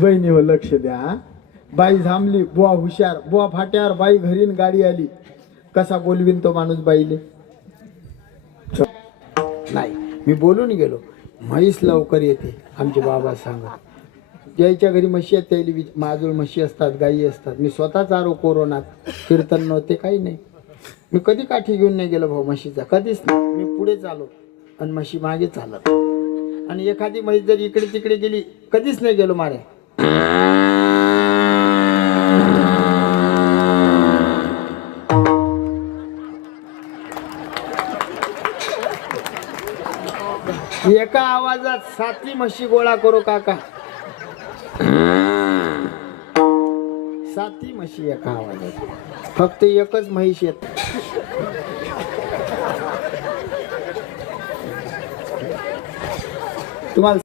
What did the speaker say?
बहिणी हो लक्ष द्या हा. बाई थांबली, बुवा हुशार, बुवा फाट्यावर, बाई घरीन गाडी आली. कसा बोलवीन तो माणूस बाईले? नाही, मी बोलून गेलो. म्हैस लवकर येते आमचे बाबा सांगा. ज्याच्या घरी म्हशी आहेत त्याला माजूळ म्हशी असतात, गायी असतात. मी स्वतःच आलो कोरोनात, कीर्तन नव्हते काही नाही. मी कधी काठी घेऊन नाही गेलो भाऊ म्हशीचा, कधीच नाही. मी पुढे चालो आणि म्हशी मागे चालत. आणि एखादी म्हैस जर इकडे तिकडे गेली, कधीच नाही गेलो मारे. एका आवाजात 7 म्हशी गोळा करू काका. 7 म्हशी एका आवाजात. फक्त एकच म्हैस येत. तुम्हाला